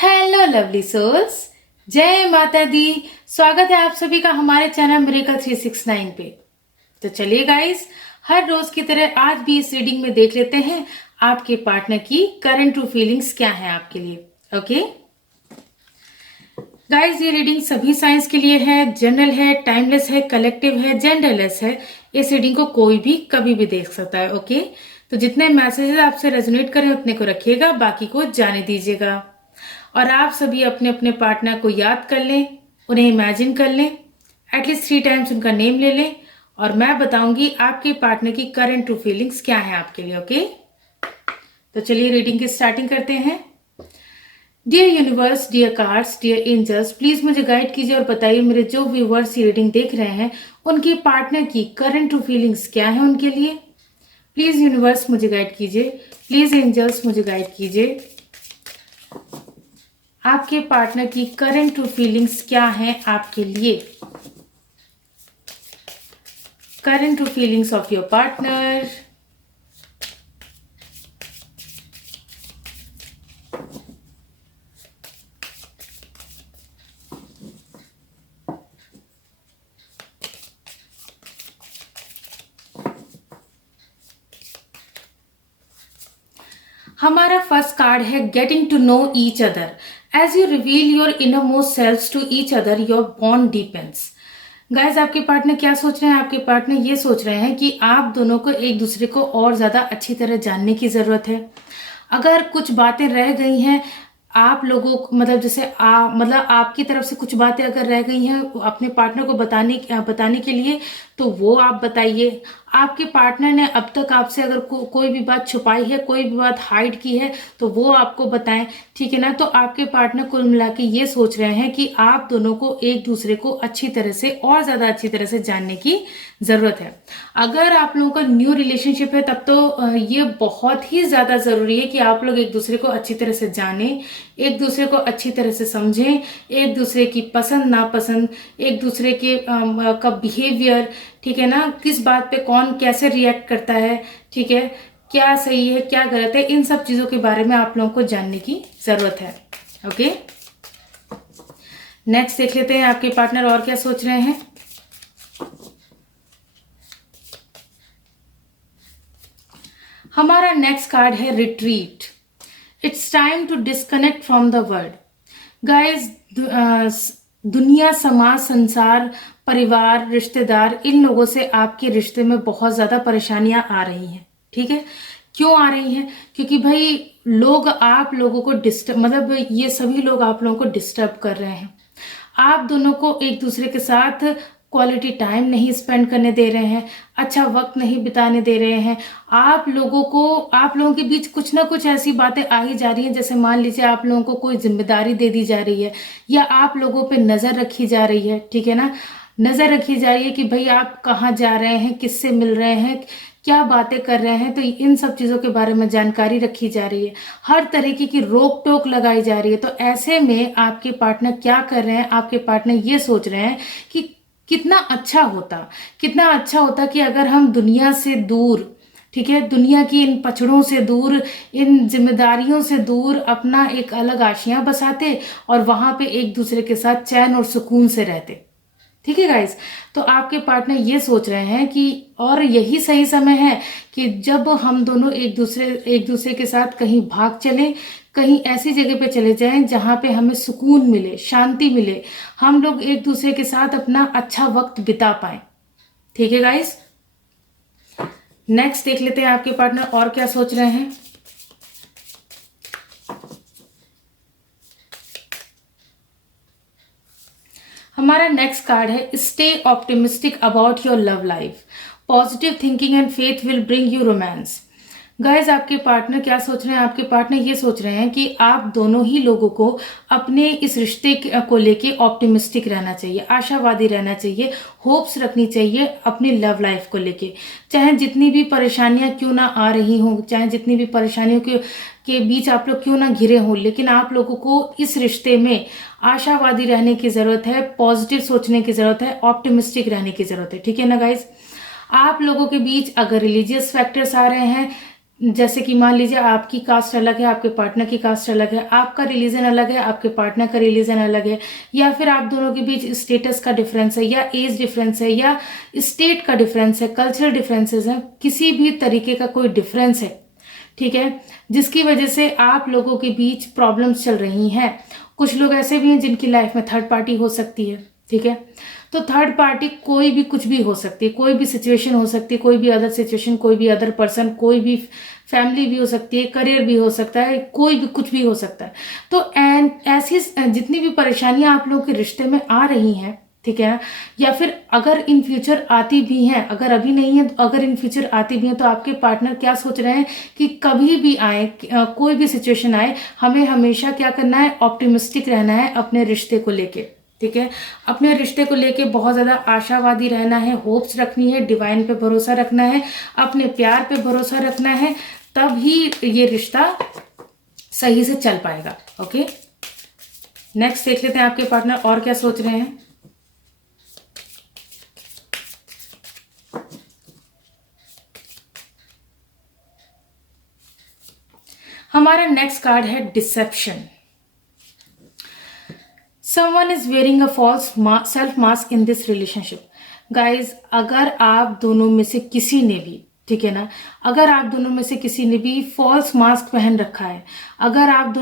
Hello lovely souls, जय माता दी। स्वागत है आप सभी का हमारे चैनल मिरेकल 369 पे। तो चलिए गाइस, हर रोज की तरह आज भी इस रीडिंग में देख लेते हैं आपके पार्टनर की करंट ट्रू फीलिंग्स क्या है आपके लिए। ओके गाइस, ये रीडिंग सभी साइंस के लिए है, जनरल है, टाइमलेस है, कलेक्टिव है, जेंडरलेस है। इस रीडिंग को कोई भी कभी भी देख सकता है। ओके, तो जितने मैसेजेस आपसे रेजोनेट करें उतने को रखिएगा, बाकी को जाने दीजिएगा। और आप सभी अपने अपने पार्टनर को याद कर लें, उन्हें इमेजिन कर लें, एटलीस्ट 3 टाइम्स उनका नेम ले लें और मैं बताऊंगी आपके पार्टनर की करंट ट्रू फीलिंग्स क्या है आपके लिए। ओके, तो चलिए रीडिंग की स्टार्टिंग करते हैं। Dear universe, dear cards, dear angels, please मुझे गाइड कीजिए और बताइए मेरे जो व्यूवर्स ये रीडिंग देख रहे हैं उनके पार्टनर की करंट ट्रू फीलिंग्स क्या है उनके लिए। प्लीज यूनिवर्स मुझे गाइड कीजिए, प्लीज एंजल्स मुझे गाइड कीजिए। आपके पार्टनर की करंट ट्रू फीलिंग्स क्या है आपके लिए। Current true feelings of your partner. हमारा फर्स्ट कार्ड है getting to know each other. As you reveal your inner most selves to each other, your bond deepens. Guys, आपके partner क्या सोच रहे हैं? आपके पार्टनर ये सोच रहे हैं कि आप दोनों को एक दूसरे को और ज्यादा अच्छी तरह जानने की जरूरत है। अगर कुछ बातें रह गई हैं आप लोगों को, मतलब जैसे मतलब आपकी तरफ से कुछ बातें अगर रह गई हैं अपने पार्टनर को बताने के लिए, तो वो आप बताइए। आपके पार्टनर ने अब तक आपसे अगर कोई भी बात छुपाई है, कोई भी बात हाइड की है, तो वो आपको बताएं। ठीक है ना? तो आपके पार्टनर कुल मिला के ये सोच रहे हैं कि आप दोनों को एक दूसरे को अच्छी तरह से और ज्यादा अच्छी तरह से जानने की जरूरत है। अगर आप लोगों का न्यू रिलेशनशिप है तब तो ये बहुत ही ज्यादा जरूरी है कि आप लोग एक दूसरे को अच्छी तरह से जानें, एक दूसरे को अच्छी तरह से समझें, एक दूसरे की पसंद नापसंद, एक दूसरे के का बिहेवियर, ठीक है ना, किस बात पे कौन कैसे रिएक्ट करता है, ठीक है, क्या सही है क्या गलत है, इन सब चीजों के बारे में आप लोगों को जानने की जरूरत है। ओके, नेक्स्ट देख लेते हैं आपके पार्टनर और क्या सोच रहे हैं। हमारा नेक्स्ट कार्ड है retreat. It's time to disconnect from the world. Guys, दुनिया, समाज, संसार, परिवार, रिश्तेदार, इन लोगों से आपके रिश्ते में बहुत ज्यादा परेशानियां आ रही हैं। ठीक है, क्यों आ रही हैं? क्योंकि भाई लोग आप लोगों को डिस्टर्ब, मतलब ये सभी लोग आप लोगों को डिस्टर्ब कर रहे हैं। आप दोनों को एक दूसरे के साथ क्वालिटी टाइम नहीं स्पेंड करने दे रहे हैं, अच्छा वक्त नहीं बिताने दे रहे हैं। आप लोगों के बीच कुछ ना कुछ ऐसी बातें आ ही जा रही हैं, जैसे मान लीजिए आप लोगों को कोई जिम्मेदारी दे दी जा रही है या आप लोगों पे नजर रखी जा रही है। ठीक है ना, नजर रखी जा रही है कि भाई आप कहाँ जा रहे हैं, किससे मिल रहे हैं, क्या बातें कर रहे हैं, तो इन सब चीजों के बारे में जानकारी रखी जा रही है। हर तरीके की रोक टोक लगाई जा रही है। तो ऐसे में आपके पार्टनर क्या कर रहे हैं? आपके पार्टनर ये सोच रहे हैं कि कितना अच्छा होता कि अगर हम दुनिया से दूर, ठीक है, दुनिया की इन पछड़ों से दूर, इन जिम्मेदारियों से दूर अपना एक अलग आशियां बसाते और वहां पे एक दूसरे के साथ चैन और सुकून से रहते। ठीक है गाइस, तो आपके पार्टनर ये सोच रहे हैं कि और यही सही समय है कि जब हम दोनों एक दूसरे के साथ कहीं भाग चलें, कहीं ऐसी जगह पे चले जाएं जहां पे हमें सुकून मिले, शांति मिले, हम लोग एक दूसरे के साथ अपना अच्छा वक्त बिता पाए। ठीक है गाइस, नेक्स्ट देख लेते हैं आपके पार्टनर और क्या सोच रहे हैं। हमारा नेक्स्ट कार्ड है stay optimistic about your love life. Positive thinking and faith will bring you romance. Guys, आपके पार्टनर क्या सोच रहे हैं? आपके पार्टनर ये सोच रहे हैं कि आप दोनों ही लोगों को अपने इस रिश्ते को लेके ऑप्टिमिस्टिक रहना चाहिए, आशावादी रहना चाहिए, होप्स रखनी चाहिए अपनी लव लाइफ को लेके। चाहे जितनी भी परेशानियां क्यों ना आ रही हों, चाहे जितनी भी परेशानियों के बीच आप लोग क्यों ना घिरे हों, लेकिन आप लोगों को इस रिश्ते में आशावादी रहने की जरूरत है, पॉजिटिव सोचने की जरूरत है, ऑप्टिमिस्टिक रहने की जरूरत है। ठीक है ना गाइज, आप लोगों के बीच अगर रिलीजियस फैक्टर्स आ रहे हैं, जैसे कि मान लीजिए आपकी कास्ट अलग है, आपके पार्टनर की कास्ट अलग है, आपका रिलीजन अलग है, आपके पार्टनर का रिलीजन अलग है, या फिर आप दोनों के बीच स्टेटस का डिफरेंस है, या एज डिफरेंस है, या स्टेट का डिफरेंस है, कल्चरल डिफरेंसेस हैं, किसी भी तरीके का कोई डिफरेंस है, ठीक है, जिसकी वजह से आप लोगों के बीच प्रॉब्लम्स चल रही हैं। कुछ लोग ऐसे भी हैं जिनकी लाइफ में थर्ड पार्टी हो सकती है, ठीक है। तो थर्ड पार्टी कोई भी कुछ भी हो सकती है, कोई भी सिचुएशन हो सकती है, कोई भी अदर सिचुएशन, कोई भी अदर पर्सन, कोई भी फैमिली भी हो सकती है, करियर भी हो सकता है, कोई भी कुछ भी हो सकता है। तो एंड ऐसी जितनी भी परेशानियां आप लोगों के रिश्ते में आ रही हैं, ठीक है ना, या फिर अगर इन फ्यूचर आती भी हैं, अगर अभी नहीं है तो अगर इन फ्यूचर आती भी हैं, तो आपके पार्टनर क्या सोच रहे हैं कि कभी भी आए, कोई भी सिचुएशन आए, हमें हमेशा क्या करना है, ऑप्टिमिस्टिक रहना है अपने रिश्ते को लेके, ठीक है। अपने रिश्ते को लेके बहुत ज्यादा आशावादी रहना है, होप्स रखनी है, डिवाइन पे भरोसा रखना है, अपने प्यार पे भरोसा रखना है, तब ही ये रिश्ता सही से चल पाएगा। ओके, नेक्स्ट देख लेते हैं आपके पार्टनर और क्या सोच रहे हैं। हमारा नेक्स्ट कार्ड है deception. Someone is wearing a false self mask in this relationship. Guys, अगर आप दोनों में से किसी ने भी, ठीक है ना, अगर आप दोनों में से किसी ने भी फॉल्स मास्क पहन रखा है, अगर आप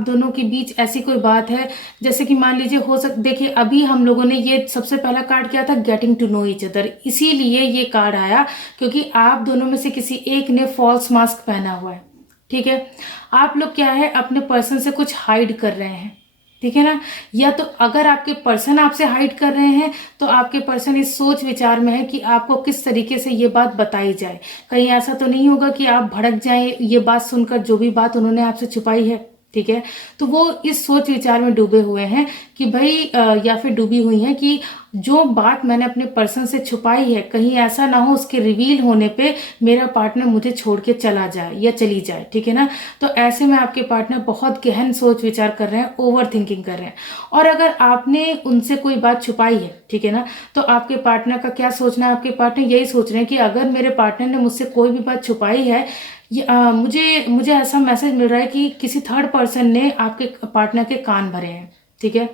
दोनों के बीच ऐसी कोई बात है, जैसे कि मान लीजिए देखिए अभी हम लोगों ने ये सबसे पहला कार्ड किया था getting to know each other, इसीलिए ये कार्ड आया क्योंकि आप दोनों में से किसी एक ने फॉल्स मास्क पहना हुआ है, ठीक है। आप लोग क्या है, अपने पर्सन से कुछ हाइड कर रहे हैं, ठीक है ना, या तो अगर आपके पर्सन आपसे हाइड कर रहे हैं तो आपके पर्सन इस सोच विचार में है कि आपको किस तरीके से ये बात बताई जाए। कहीं ऐसा तो नहीं होगा कि आप भड़क जाएं ये बात सुनकर, जो भी बात उन्होंने आपसे छुपाई है, ठीक है। तो वो इस सोच विचार में डूबे हुए हैं कि भाई या फिर डूबी हुई हैं कि जो बात मैंने अपने पर्सन से छुपाई है, कहीं ऐसा ना हो उसके रिवील होने पे मेरा पार्टनर मुझे छोड़ के चला जाए या चली जाए, ठीक है ना। तो ऐसे में आपके पार्टनर बहुत गहन सोच विचार कर रहे हैं, ओवर थिंकिंग कर रहे हैं। और अगर आपने उनसे कोई बात छुपाई है, ठीक है ना, तो आपके पार्टनर का क्या सोचना है, आपके पार्टनर यही सोच रहे हैं कि अगर मेरे पार्टनर ने मुझसे कोई भी बात छुपाई है, मुझे ऐसा मैसेज मिल रहा है कि किसी थर्ड पर्सन ने आपके पार्टनर के कान भरे हैं, ठीक है।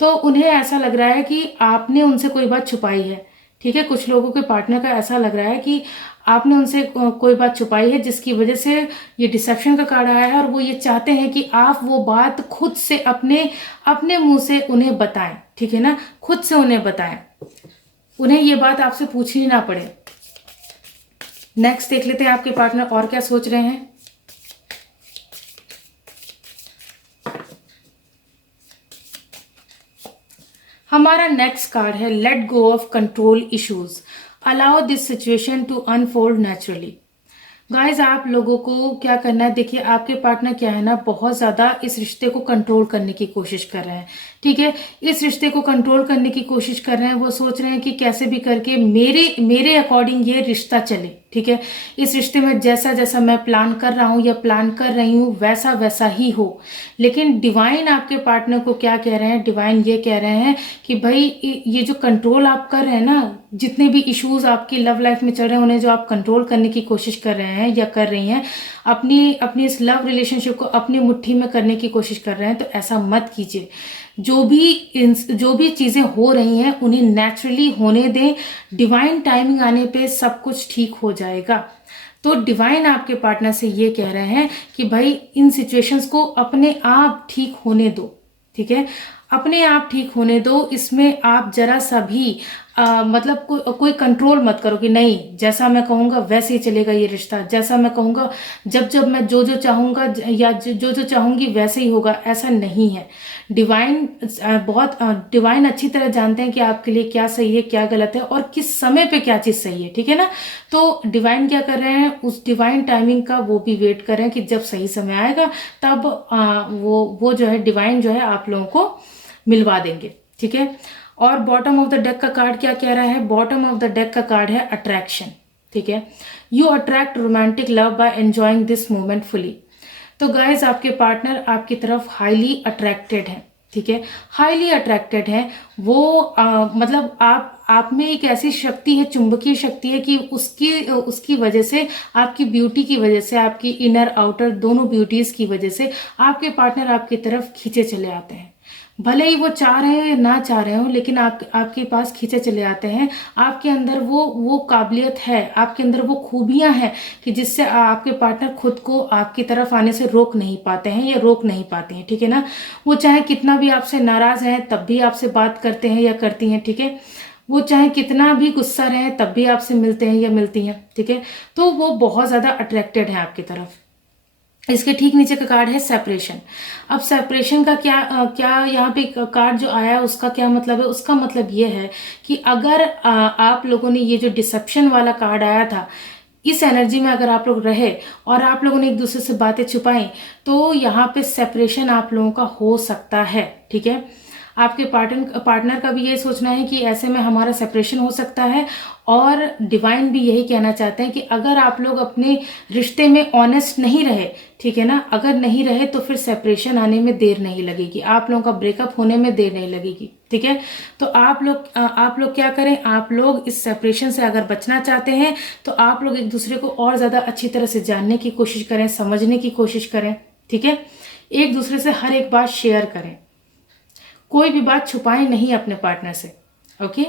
तो उन्हें ऐसा लग रहा है कि आपने उनसे कोई बात छुपाई है, ठीक है। कुछ लोगों के पार्टनर का ऐसा लग रहा है कि आपने उनसे कोई बात छुपाई है, जिसकी वजह से ये डिसेप्शन का कार्ड आया है, और वो ये चाहते हैं कि आप वो बात खुद से अपने अपने मुंह से उन्हें बताएं, ठीक है ना, खुद से उन्हें बताएं, उन्हें ये बात आपसे पूछनी ना पड़े। नेक्स्ट देख लेते हैं आपके पार्टनर और क्या सोच रहे हैं। हमारा नेक्स्ट कार्ड है let go of control issues, allow this situation to unfold naturally. Guys, आप लोगों को क्या करना है, देखिए आपके पार्टनर क्या है ना, बहुत ज्यादा इस रिश्ते को कंट्रोल करने की कोशिश कर रहे हैं, ठीक है। इस रिश्ते को कंट्रोल करने की कोशिश कर रहे हैं, वो सोच रहे हैं कि कैसे भी करके मेरे अकॉर्डिंग ये रिश्ता चले, ठीक है। इस रिश्ते में जैसा जैसा मैं प्लान कर रहा हूं या प्लान कर रही हूं वैसा वैसा ही हो। लेकिन डिवाइन आपके पार्टनर को क्या कह रहे हैं, डिवाइन ये कह रहे हैं कि भाई ये जो कंट्रोल आप कर रहे हैं ना, जितने भी इश्यूज आपकी लव लाइफ में चल रहे हैं उन्हें जो आप कंट्रोल करने की कोशिश कर रहे हैं या कर रही हैं, अपनी अपनी इस लव रिलेशनशिप को अपनी मुट्ठी में करने की कोशिश कर रहे हैं, तो ऐसा मत कीजिए। जो भी चीजें हो रही हैं उन्हें नेचुरली होने दें, डिवाइन टाइमिंग आने पे सब कुछ ठीक हो जाएगा। तो डिवाइन आपके पार्टनर से ये कह रहे हैं कि भाई इन सिचुएशंस को अपने आप ठीक होने दो, ठीक है, अपने आप ठीक होने दो। इसमें आप जरा सा भी मतलब कोई कंट्रोल मत करो कि नहीं जैसा मैं कहूंगा वैसे ही चलेगा ये रिश्ता, जैसा मैं कहूंगा जब मैं जो जो चाहूंगा या जो जो चाहूंगी वैसे ही होगा, ऐसा नहीं है। डिवाइन अच्छी तरह जानते हैं कि आपके लिए क्या सही है क्या गलत है और किस समय पे क्या चीज सही है, ठीक है ना। तो डिवाइन क्या कर रहे हैं, उस डिवाइन टाइमिंग का वो भी वेट कर रहे हैं कि जब सही समय आएगा तब वो जो है डिवाइन जो है आप लोगों को मिलवा देंगे, ठीक है। और बॉटम ऑफ द डेक का कार्ड क्या कह रहा है, बॉटम ऑफ द डेक का कार्ड है अट्रैक्शन, ठीक है। You attract romantic love by enjoying this moment fully. तो गाइज, आपके पार्टनर आपकी तरफ हाईली अट्रैक्टेड है, ठीक है, हाईली अट्रैक्टेड है वो। मतलब आप में एक ऐसी शक्ति है, चुंबकीय शक्ति है कि उसकी वजह से, आपकी ब्यूटी की वजह से, आपकी इनर आउटर दोनों ब्यूटीज की वजह से आपके पार्टनर आपकी तरफ खींचे चले आते हैं। भले ही वो चाह रहे हो या ना चाह रहे हो, लेकिन आपके पास खींचे चले आते हैं। आपके अंदर वो काबिलियत है, आपके अंदर वो खूबियां हैं कि जिससे आपके पार्टनर खुद को आपकी तरफ आने से रोक नहीं पाते हैं या रोक नहीं पाते हैं। ठीक है ना, वो चाहे कितना भी आपसे नाराज है तब भी आपसे बात करते हैं या करती हैं। ठीक है, वो चाहे कितना भी गुस्सा रहे तब भी आपसे मिलते हैं या मिलती हैं। ठीक है, तो वो बहुत ज्यादा अट्रैक्टेड है आपकी तरफ। इसके ठीक नीचे का कार्ड है सेपरेशन। अब सेपरेशन का क्या यहाँ पे कार्ड जो आया है उसका क्या मतलब है? उसका मतलब ये है कि अगर आप लोगों ने ये जो डिसेप्शन वाला कार्ड आया था, इस एनर्जी में अगर आप लोग रहे और आप लोगों ने एक दूसरे से बातें छुपाई, तो यहाँ पे सेपरेशन आप लोगों का हो सकता है। ठीक है, आपके पार्टनर का भी ये सोचना है कि ऐसे में हमारा सेपरेशन हो सकता है। और डिवाइन भी यही कहना चाहते हैं कि अगर आप लोग अपने रिश्ते में ऑनेस्ट नहीं रहे, ठीक है ना, अगर नहीं रहे तो फिर सेपरेशन आने में देर नहीं लगेगी, आप लोगों का ब्रेकअप होने में देर नहीं लगेगी। ठीक है, तो आप लोग क्या करें, आप लोग इस सेपरेशन से अगर बचना चाहते हैं तो आप लोग एक दूसरे को और ज्यादा अच्छी तरह से जानने की कोशिश करें, समझने की कोशिश करें। ठीक है, एक दूसरे से हर एक बात शेयर करें, कोई भी बात छुपाएं नहीं अपने पार्टनर से। ओके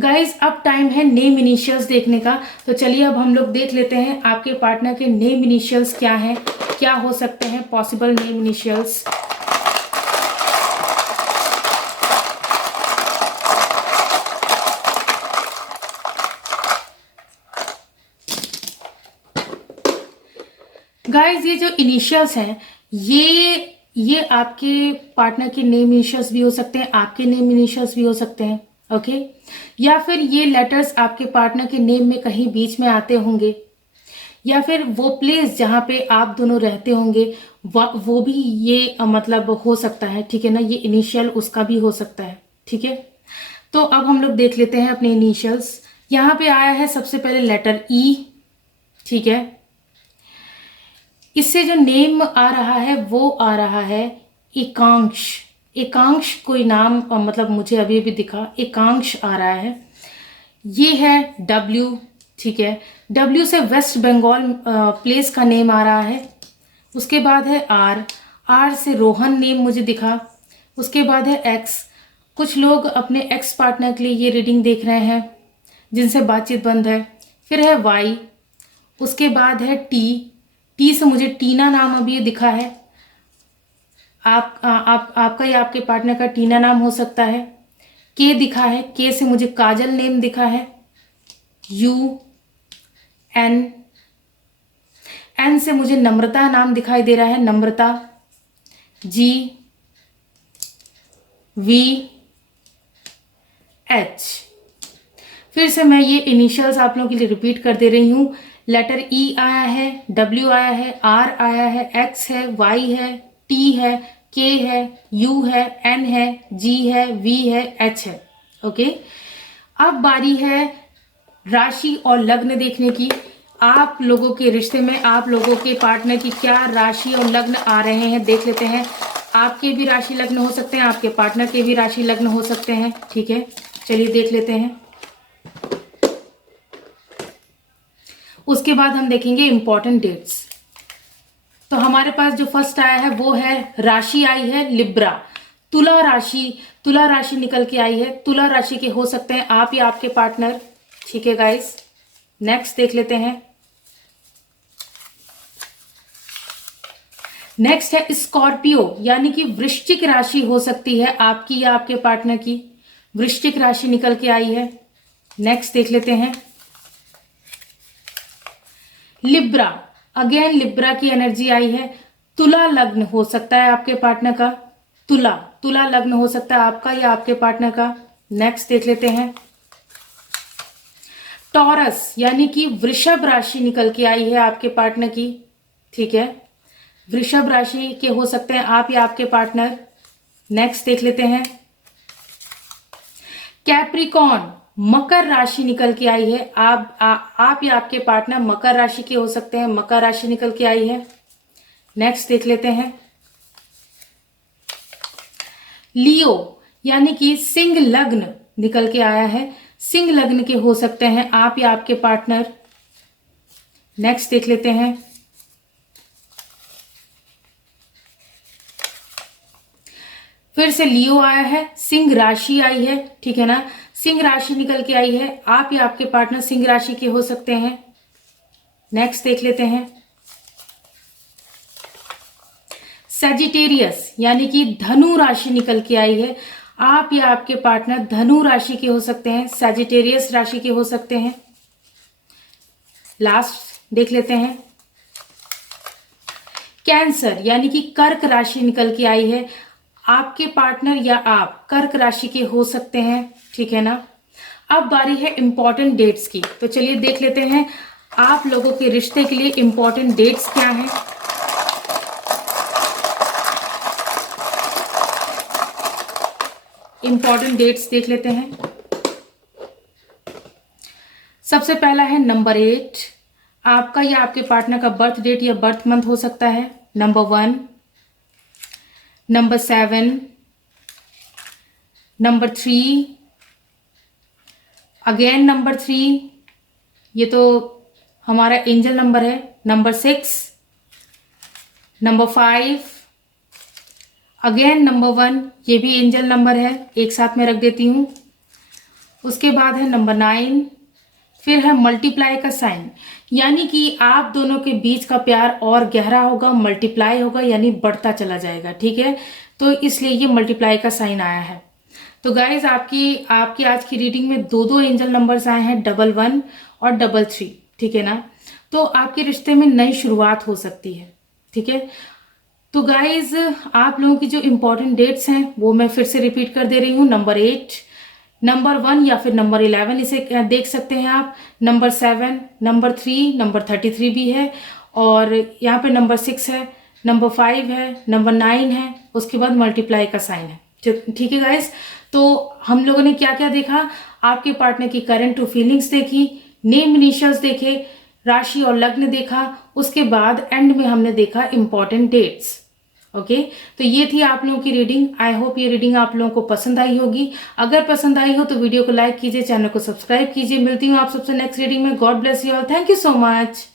गाइज, अब टाइम है नेम इनिशियल्स देखने का। तो चलिए अब हम लोग देख लेते हैं आपके पार्टनर के नेम इनिशियल्स क्या हैं, क्या हो सकते हैं पॉसिबल नेम इनिशियल्स। गाइज, ये जो इनिशियल्स हैं ये आपके पार्टनर के नेम इनिशियल्स भी हो सकते हैं, आपके नेम इनिशियल्स भी हो सकते हैं। ओके, या फिर ये लेटर्स आपके पार्टनर के नेम में कहीं बीच में आते होंगे, या फिर वो प्लेस जहां पे आप दोनों रहते होंगे वो भी ये मतलब हो सकता है। ठीक है ना, ये इनिशियल उसका भी हो सकता है। ठीक है, तो अब हम लोग देख लेते हैं अपने इनिशियल्स। यहाँ पे आया है सबसे पहले लेटर ई। ठीक है, इससे जो नेम आ रहा है वो आ रहा है एकांश। एकांश कोई नाम मतलब मुझे अभी अभी दिखा, एकांश आ रहा है। ये है डब्ल्यू। ठीक है, डब्ल्यू से वेस्ट बंगाल प्लेस का नेम आ रहा है। उसके बाद है आर। आर से रोहन नेम मुझे दिखा। उसके बाद है एक्स। कुछ लोग अपने एक्स पार्टनर के लिए ये रीडिंग देख रहे हैं जिनसे बातचीत बंद है। फिर है वाई। उसके बाद है टी। टी से मुझे टीना नाम अभी दिखा है। आपका या आपके पार्टनर का टीना नाम हो सकता है। के दिखा है, के से मुझे काजल नेम दिखा है। You N. एन से मुझे नम्रता नाम दिखाई दे रहा है, नम्रता। जी वी एच। फिर से मैं ये इनिशियल्स आप लोगों के लिए रिपीट कर दे रही हूं। लेटर ई आया है, डब्ल्यू आया है, आर आया है, एक्स है, वाई है, टी है, के है, यू है, एन है, जी है, वी है, एच है। ओके, अब बारी है राशि और लग्न देखने की। आप लोगों के रिश्ते में आप लोगों के पार्टनर की क्या राशि और लग्न आ रहे हैं देख लेते हैं। आपके भी राशि लग्न हो सकते हैं, आपके पार्टनर के भी राशि लग्न हो सकते हैं। ठीक है, चलिए देख लेते हैं। उसके बाद हम देखेंगे इंपॉर्टेंट डेट्स। तो हमारे पास जो फर्स्ट आया है वो है, राशि आई है लिब्रा, तुला राशि। तुला राशि निकल के आई है। तुला राशि के हो सकते हैं आप या आपके पार्टनर। ठीक है गाइस, नेक्स्ट देख लेते हैं। नेक्स्ट है स्कॉर्पियो, यानी कि वृश्चिक राशि हो सकती है आपकी या आपके पार्टनर की। वृश्चिक राशि निकल के आई है। नेक्स्ट देख लेते हैं लिब्रा। अगेन लिब्रा की एनर्जी आई है। तुला लग्न हो सकता है आपके पार्टनर का। तुला लग्न हो सकता है आपका या आपके पार्टनर का। नेक्स्ट देख लेते हैं टॉरस, यानी कि वृषभ राशि निकल के आई है आपके पार्टनर की। ठीक है, वृषभ राशि के हो सकते हैं आप या आपके पार्टनर। नेक्स्ट देख लेते हैं कैप्रिकॉन, मकर राशि निकल के आई है। आप या आपके पार्टनर मकर राशि के हो सकते हैं। मकर राशि निकल के आई है। नेक्स्ट देख लेते हैं लियो यानी कि सिंह लग्न निकल के आया है, सिंह लग्न के हो सकते हैं आप या आपके पार्टनर। नेक्स्ट देख लेते हैं। फिर से लियो आया है, सिंह राशि आई है, ठीक है ना, सिंह राशि निकल के आई है, आप या आपके पार्टनर सिंह राशि के हो सकते हैं। नेक्स्ट देख लेते हैं। सजिटेरियस यानी कि धनु राशि निकल के आई है, आप या आपके पार्टनर धनु राशि के हो सकते हैं, सजिटेरियस राशि के हो सकते हैं। लास्ट देख लेते हैं। कैंसर यानी कि कर्क राशि निकल के आई है, आपके पार्टनर या आप कर्क राशि के हो सकते हैं, ठीक है ना। अब बारी है इंपॉर्टेंट डेट्स की, तो चलिए देख लेते हैं आप लोगों के रिश्ते के लिए इंपॉर्टेंट डेट्स क्या हैं। इंपॉर्टेंट डेट्स देख लेते हैं। सबसे पहला है नंबर 8, आपका या आपके पार्टनर का बर्थ डेट या बर्थ मंथ हो सकता है। Number 1, number 7, number 3, again number 3, ये तो हमारा एंजल नंबर है। नंबर 6, नंबर 5, अगेन नंबर 1, ये भी एंजल नंबर है, एक साथ में रख देती हूँ। उसके बाद है नंबर 9, फिर है मल्टीप्लाई का साइन, यानी कि आप दोनों के बीच का प्यार और गहरा होगा, मल्टीप्लाई होगा यानी बढ़ता चला जाएगा, ठीक है, तो इसलिए ये मल्टीप्लाई का साइन आया है। तो गाइज आपकी आज की रीडिंग में दो एंजल नंबर्स आए हैं, 11 और 33, ठीक है ना। तो आपके रिश्ते में नई शुरुआत हो सकती है, ठीक है। तो गाइज आप लोगों की जो इंपॉर्टेंट डेट्स हैं वो मैं फिर से रिपीट कर दे रही हूँ। नंबर 8, नंबर 1 या फिर नंबर 11 इसे देख सकते हैं आप। नंबर 7, नंबर 3, नंबर 33 भी है, और यहाँ पे नंबर 6 है, नंबर 5 है, नंबर 9 है, उसके बाद मल्टीप्लाई का साइन है, ठीक है गाइज। तो हम लोगों ने क्या क्या देखा, आपके पार्टनर की करंट टू फीलिंग्स देखी, नेम इनिशियल्स देखे, राशि और लग्न देखा, उसके बाद एंड में हमने देखा इंपॉर्टेंट डेट्स। ओके, तो ये थी आप लोगों की रीडिंग। आई होप ये रीडिंग आप लोगों को पसंद आई होगी। अगर पसंद आई हो तो वीडियो को लाइक कीजिए, चैनल को सब्सक्राइब कीजिए। मिलती हूँ आप सबसे नेक्स्ट रीडिंग में। God bless you all, thank you so much.